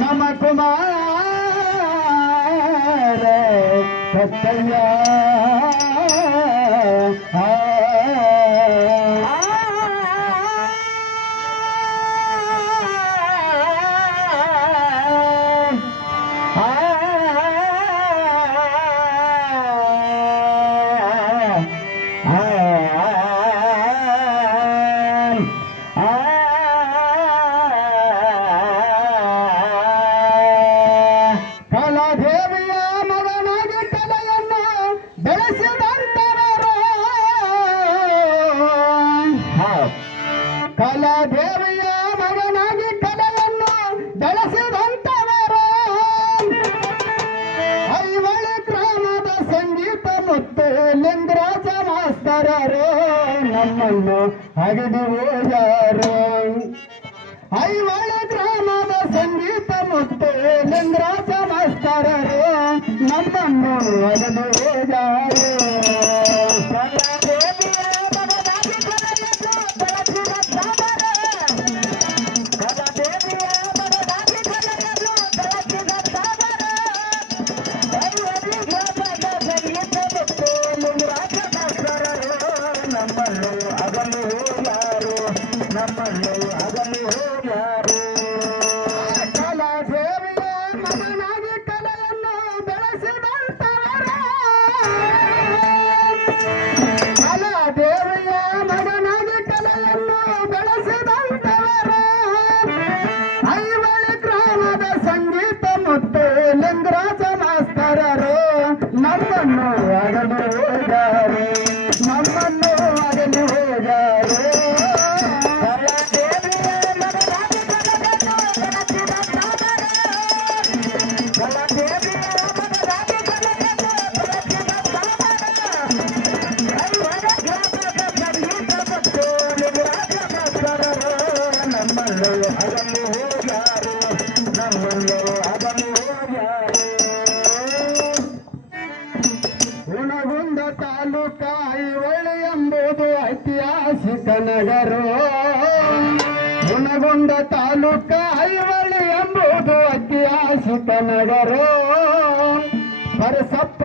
ನಮ ಕುಮಾರ ಕತ್ತಯ್ಯ ಕಲಾದೇವಿಯ ಮಗನಾಗಿ ಕಲೆಯನ್ನು ಬೆಳೆಸಿದಂತವರು ಐವಳಿ ಗ್ರಾಮದ ಸಂಗೀತ ಮತ್ತು ಲಿಂಗರಾಜ ಮಾಸ್ತರರು ನಮ್ಮನ್ನು ಅಗದಿ ಹೋದರು. ಐವಳಿ ಗ್ರಾಮದ ಸಂಗೀತ ಮತ್ತು ಲಿಂಗರಾಜ ಮಾಸ್ತರರು ನಮ್ಮನ್ನು ಅಗದಿ ಹೋದರು. ಕಲಾದೇವಿಯ ಮಗನಾಗಿ ಕಲೆಯನ್ನು ಬೆಳೆಸಿದಂತವರು ಕಲಾದೇವಿಯ ಮಗನಾಗಿ ಕಲೆಯನ್ನು ಬೆಳೆಸಿದಂತವರು ಐವಳಿ ಗ್ರಾಮದ ಸಂಗೀತ ಮತ್ತು ಲಿಂಗರಾಜ ಮಾಸ್ತರರು ನಮ್ಮನ್ನು ಅಗಲು ಹೋದರು. ನಮ್ಮನ್ನು ಅಗಲು ಹೋದರು. ಹುನಗುಂದ ತಾಲೂಕ ಐವಳಿ ಎಂಬುದು ಐತಿಹಾಸಿಕ ನಗರ. ಹುನಗುಂದ ತಾಲೂಕ ಐವಳಿ ಎಂಬುದು ಐತಿಹಾಸಿಕ ನಗರ. ಪರಸಪ್ಪ